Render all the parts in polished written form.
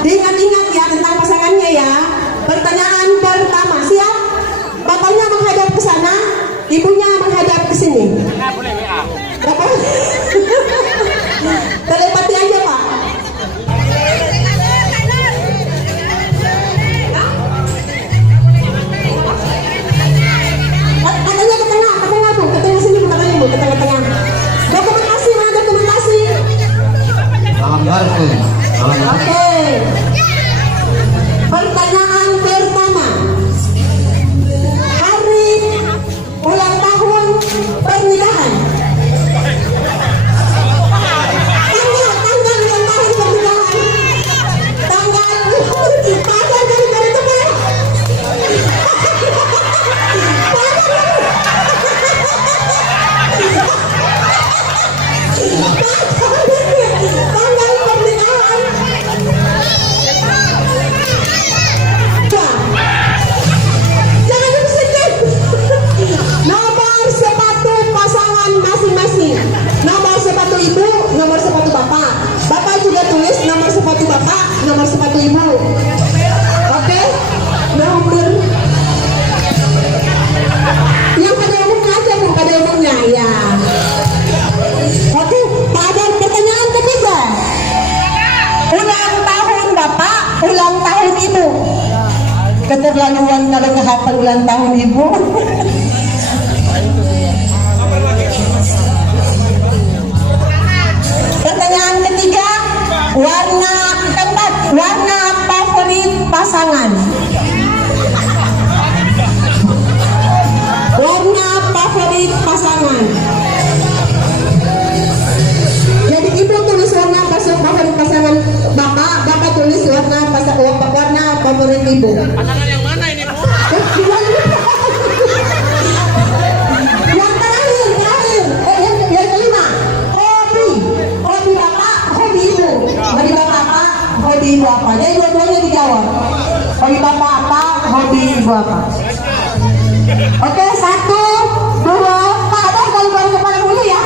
Diingat-ingat ya tentang pasangannya ya. Pertanyaan pertama, siap? Bapaknya menghadap ke sana, ibunya menghadap ke sini. Nggak boleh WA. Nggak boleh. Telepati aja Pak. Katanya ke tengah Bu, ke tengah sini katanya Bu, ke tengah-tengah. Dokumentasi mana dokumentasi? Oke. Pertanyaan pertama. Hari ulang tahun pernikahan. Tanggal ulang tahun pernikahan. Tanggal dari teman. Tanggal pernikahan. Jangan disedih. Nomor sepatu pasangan masing-masing. Nomor sepatu ibu, nomor sepatu bapak. Bapak juga tulis nomor sepatu bapak, nomor sepatu ibu. Oke? Nomor yang pada umumnya aja Bu, pada umumnya ya. Oke, Pak Adam, pertanyaan ketiga. Ulang tahun bapak, ulang tahun ibu. Keterlaluan kalau ngehafal ulang tahun ibu. Pertanyaan ketiga, warna favorit pasangan. Warna favorit pasangan. Jadi ibu tulis warna favorit pasangan bapak, bapak tulis warna favorit ibu. Pasangan yang mana ini Bu? Yang terakhir, yang kelima, hobi bapak, hobi ibu. Hobi bapak apa, hobi ibu apa? Jadi dua-duanya dijawab. Hobi bapak apa, hobi ibu apa? Oke, 1, 2, Pak Adam kalau kepala dulu ya.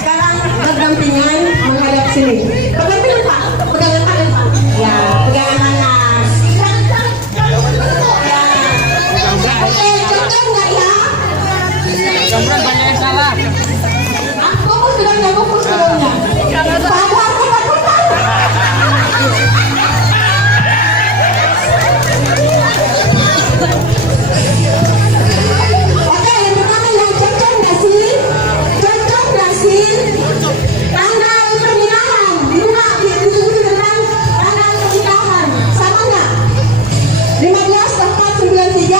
Sekarang berdampingan menghadap sini. Berdampingan Pak, pegangan tangan Pak. Ya, pegangan tangan. Ya. Oke, contoh nggak ya? Mudah-mudahan banyak yang salah. Fokus filmnya, fokus filmnya. Sabar, putar. Oke, yang pertama yang cocok nggak sih? Cocok nggak sih? Tanggal pernikahan, bunga diskusi tentang tanggal pernikahan, sama nggak? 15/4/93,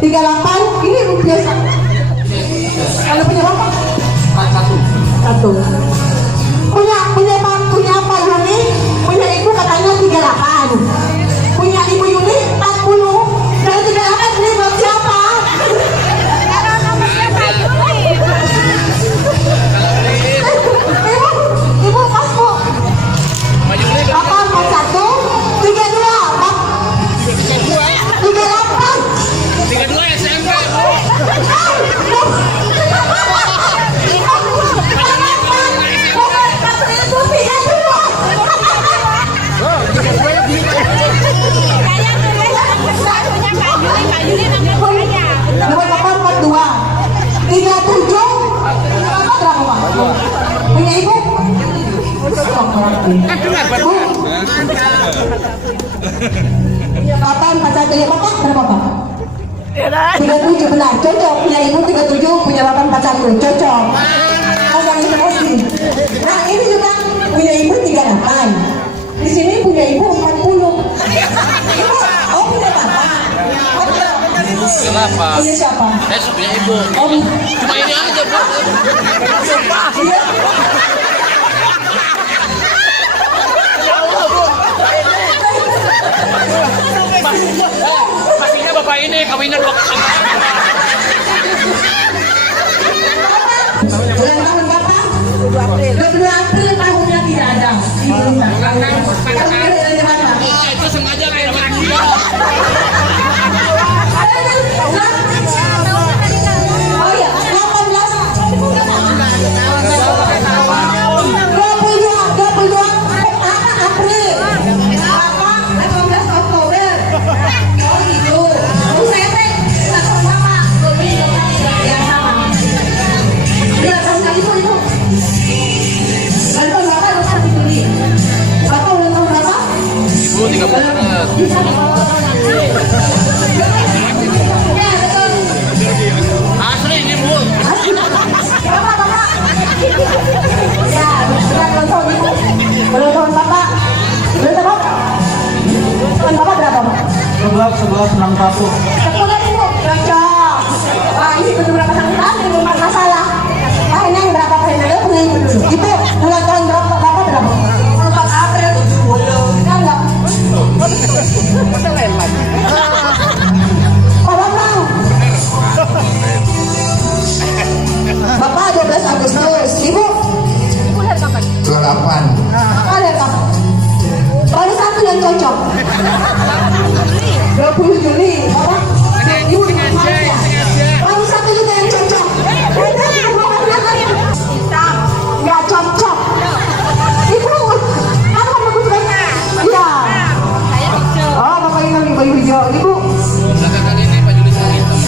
38 ini biasa. Kalau punya bapak? 1. Punya apa Yuni? Punya ibu katanya 38. Punya ibu Yuni 40. Dari 38 ini buat siapa? Ibu pas Bu. Bapak 41, 32, 38. 32 SMP. Punya ibu? Kan dengar, Bu, Kapan pacar punya bapak berapa pak? 37 benar, cocok. Punya ibu 37, punya bapak 40, cocok. Orang itu pasti. Nah ini juga punya ibu 38. Di sini punya ibu 40. Ibu, oh punya bapak. Kenapa? Punya siapa? Saya punya ibu. Oh, Cuma ini aja, Bu. Sumpah. iya. Pastinya bapak ini kawinnya 2 kali. Ulang tahun bapak? 22 April tahunnya tidak ada. Itu sengaja kayak dapat dia. Oh iya, 22 April. Apa? 18 Oktober. Oh gitu. Oh saya teh tahun bapak. Yang sama. Iya, tahun kali ibu. Ulang tahun bapak lupa dipilih. Bapak ulang tahun berapa? Ibu 30. Ya, betul. Asli ini, Bu. Bapak, bapak. Ya, ulang tahun ibu. Ulang tahun bapak. Ulang tahun bapak. Tahun bapak berapa, Pak? 11 61. Sekolah ibu. Cocok. Wah, ini beberapa tahun dengan masalah. Pak Henang berapa Pak Henang? Punya ibu dulu. Ibu, ulang tahun berapa? Bapak berapa? 4 April 70. Enggak. Pak Bambang. Bapak 12 Agustus. Ibu? 28. Bapak ada kapan? Baru satu yang cocok. 20 Juli. Bapak? Ibu baru satu juga yang cocok. Nggak cocok. Ibu, apa bagus banget? Iya. Oh, bapak ini namanya baju hijau. Ibu, Belakangan ini Pak Juli saya hitam.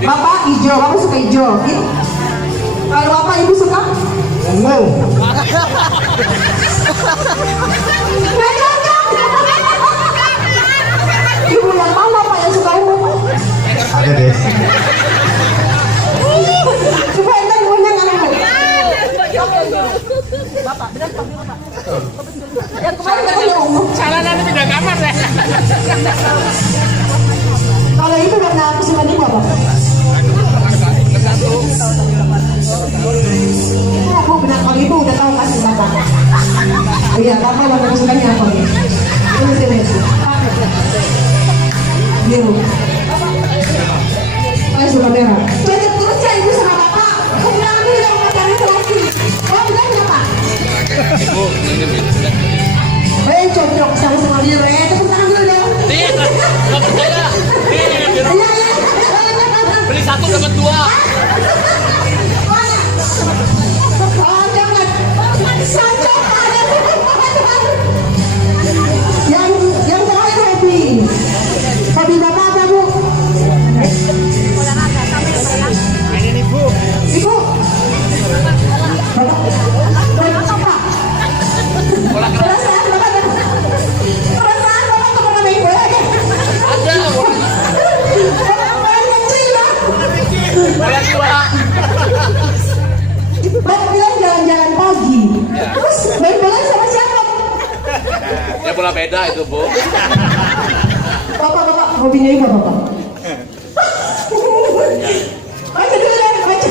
bapak hijau. Bapak suka hijau. Ibu. Kalau bapak ibu suka? Ungu. Nggak cocok. Ibu yang mana pak yang suka ungu? Ada deh. Coba Intan punya nggak ibu? Yang kemarin nggak punya ungu. Salah nanti pindah kamar deh. Kalau itu karena kesukaan ibu apa? Aku benar kalau ibu udah tahu kasih bapak. Iya, bapak warna kesukaannya apa nih? Ini sini. Biru. Saya suka merah. Cocok terus ya ibu sama bapak. Kemudian ambil yang pacarnya lagi. Oh, benar ya pak? Ibu, ini Cocok sama biru. Tepuk tangan dulu dong. Nih, nggak percaya. Nih, biru. Iya, iya. Beli 1 dapat 2. Oh, jangan. Cocok ada. Yang terakhir hobi. Hobi bapak apa bu? Ibu. Bapak apa? Perasaan bapak ada. Perasaan bapak kemana ibu lagi? Ada. Bapak kecil ya. Lihat Pak. Bapak bilang jalan-jalan pagi. Terus main-main sama siapa? Ya bola beda itu, Bu. Bapak, hobinya ibu bapak. Baca dulu ya, baca.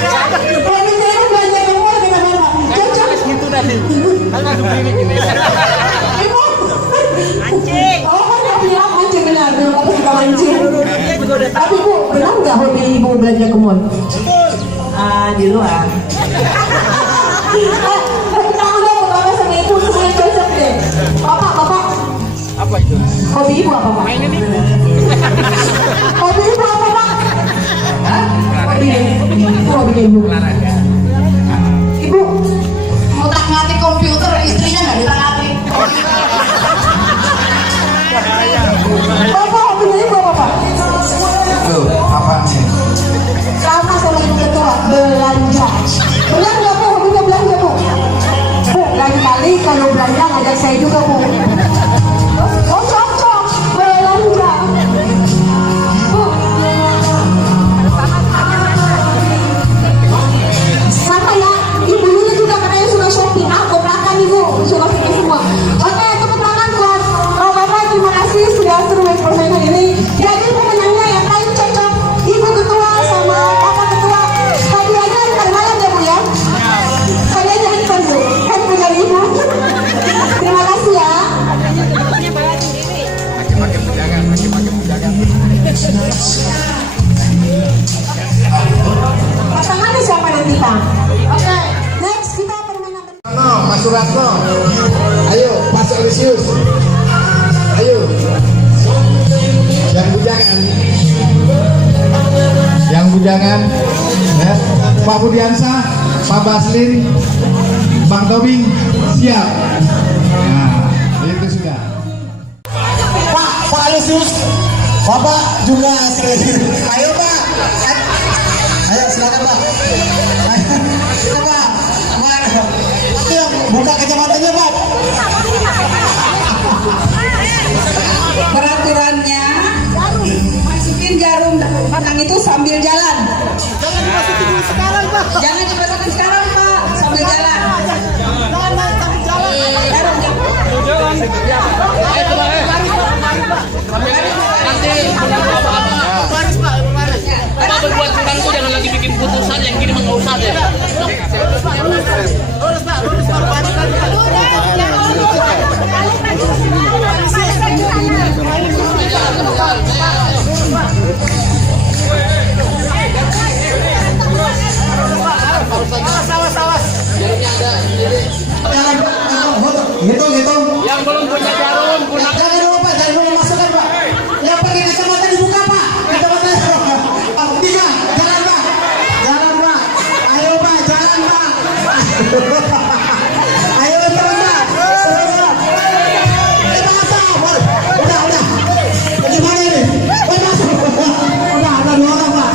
Hobinya ibu belanja ke mall dengan bapak. Cocok. Gitu tadi. Hanya begini gini. Ibu. Mancing. Oh, kan hobinya mancing benar. Dulu bapak suka mancing. Tapi bu, benar nggak hobi ibu belanja ke mall? Di luar. Tangan dong, bapak sama ibu semuanya cocok deh. Bapak. Apa itu? Hobi ibu apa pak? Main ini. Hobi ibu apa pak? Hobi ibu. Ibu, mau tak ngatik komputer istrinya nggak ditangani. Bapak hobinya ibu apa pak? Tuh, apaan sih? saya juga Bu. Oh cocok, belanja. Bu. Sama ya, ibunya juga katanya sudah shopping. Aku belakang ibu, sudah shopping semua. Oke, tepuk tangan buat Bapak. Terima kasih sudah seru permainan ini. Jadi pemenangnya yang paling cocok Ibu Ketua sama Bapak Ketua. Hadiahnya ntar malam ya Bu ya. Hadiahnya handphone Bu, handphone dari Ibu. Terima kasih ya. Pasangannya siapa nanti Pak? Oke, next kita permainan. Mas Suratno, ayo Mas Elisius, ayo yang bujangan ya. Pak Budiansa, Pak Baslin, Bang Tobing siap. Nah, itu sudah. Pak Elisius, Bapak juga sekali. Ayo Pak, ayo silakan Pak. Ayo Pak, ayo buka kacamatanya Pak. Peraturannya masukin jarum batang itu sambil jalan. Jangan dimasukin sekarang Pak. Jangan dimasukin sekarang Pak, sambil jalan. Apa berbuat curang tuh jangan lagi bikin putusan yang gini nggak usah deh. Hitung. Yang belum punya jarum gunakan. Jangan dulu Pak, jangan dulu masukkan Pak. Yang pakai kacamata dibuka Pak. Kacamata. Tiga, jalan Pak. Jalan Pak. Ayo Pak, jalan Pak. Ayo terus Pak. Udah. Bagaimana ini? Masuk. Udah ada 2 orang Pak.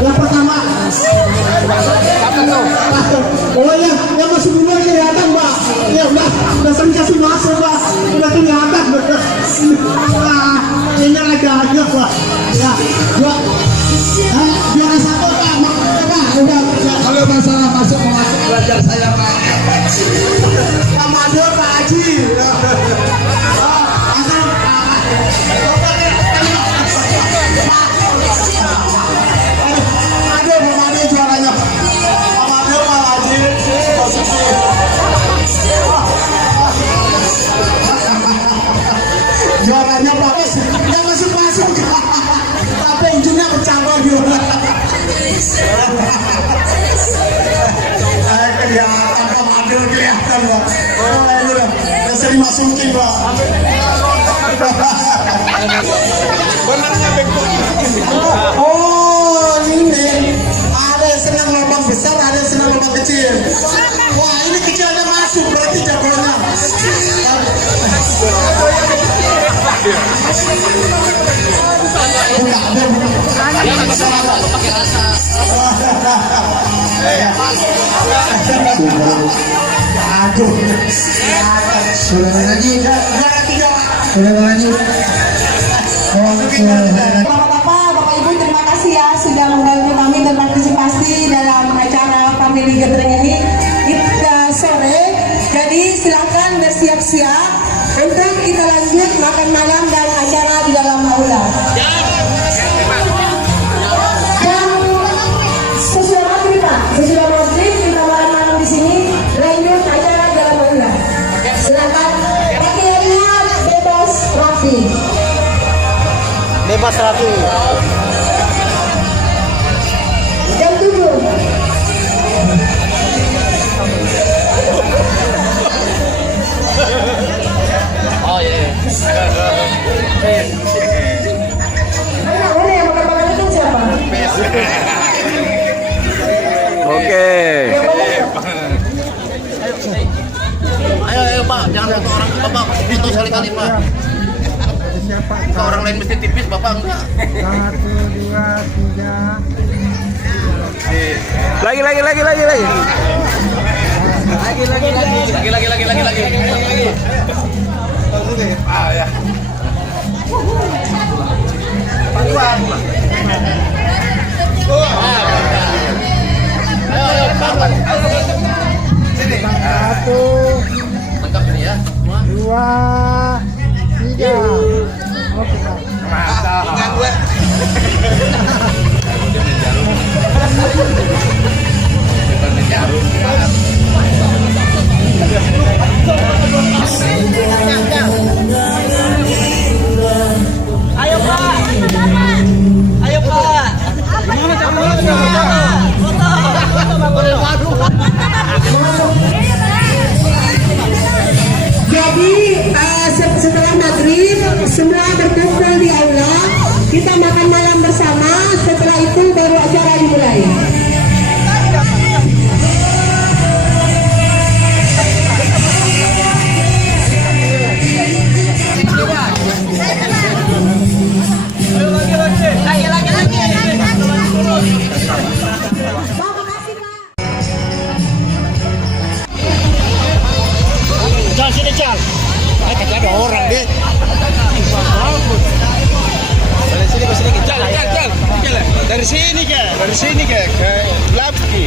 Yang pertama. Oh ya, yang masih dulu kelihatan Pak. Ya udah sering kasih masuk Pak. Udah kelihatan. Ini agak Pak. Ya, juara 1 Pak. Udah. Kalau masalah masuk belajar saya Pak. Pak Mado, Pak Haji. Mado juaranya. Pak Mado, Pak Haji. Juaranya Pak. Yang masuk. Tapi ujungnya bercabang juga. Kelihatan Pak Mado, kelihatan Pak. Oh ini udah sering masukin Pak. Oh ini ada yang senang lubang besar, ada yang senang lubang kecil. Wah ini kecilnya masuk berarti jagoannya. Aduh, sudah lagi, Bapak Ibu terima kasih ya sudah mengganggu kami berpartisipasi dalam acara Family Gathering ini sore. Jadi silakan bersiap-siap untuk kita lanjut makan malam dan acara di dalam aula. Dan sesudah maghrib kita makan malam di sini, lanjut acara di dalam aula. Silakan pakaiannya bebas rapi. Bebas rapi. Jam 7. Oh iya. Mana yang makan itu siapa? Oke. Ayo Pak, jangan satu orang Bapak itu sekali-kali Pak. Kalau orang lain mesti tipis, Bapak enggak. 1, 2, 3. Lagi. Lagi. Ah ya. Sini. Satu, Mantap ini ya. Semua. 2, 3. Oke, Pak. Mantap. Enggak gue. Ayo Pak. Ayo Pak. Jadi setelah maghrib semua berkumpul di aula, kita makan malam bersama. Setelah itu baru acara dimulai. Dari sini ke Lapki.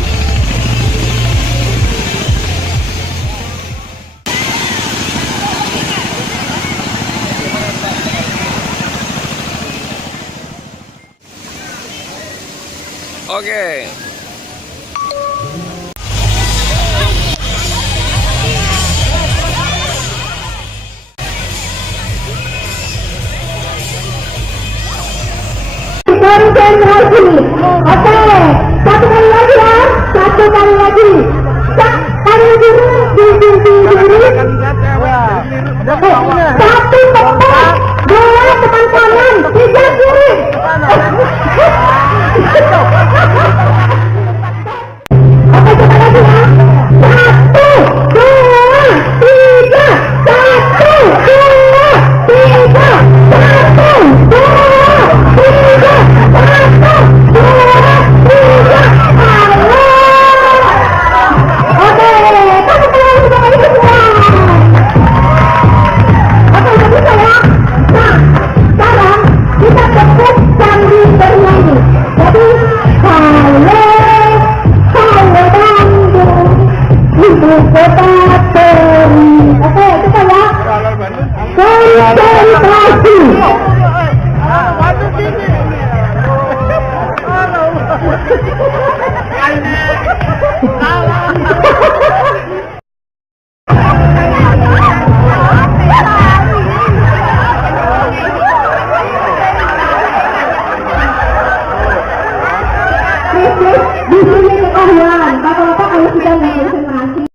Oke. Konsentrasi. Oke, satu kali lagi ya, satu kali lagi. Kali diri, satu tepat, dua teman kanan, tiga kiri. Oke, coba lagi ya. Satu, dua, tiga. Satu, dua, tiga. Satu, dua, tiga. Di sini ketahuan, bapak-bapak kalau sudah konsentrasi.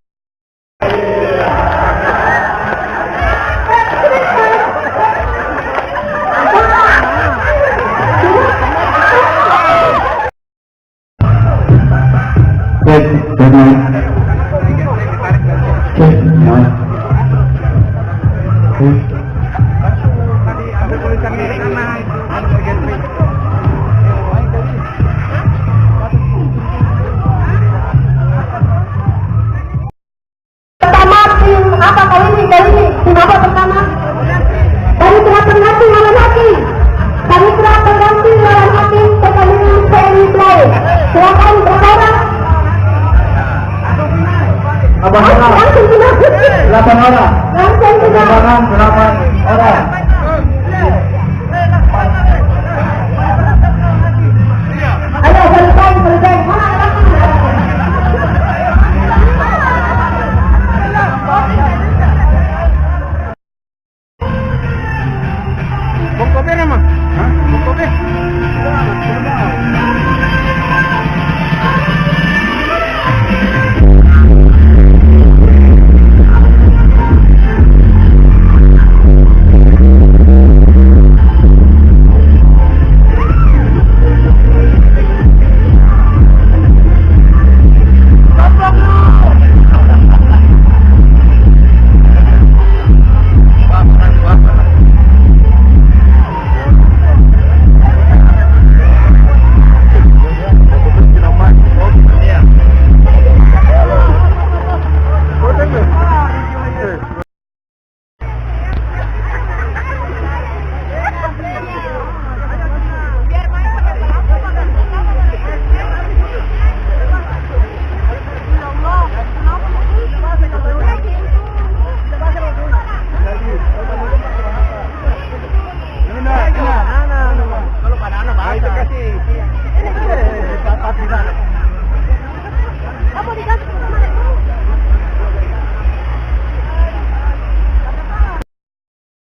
Lapan orang. 8 orang.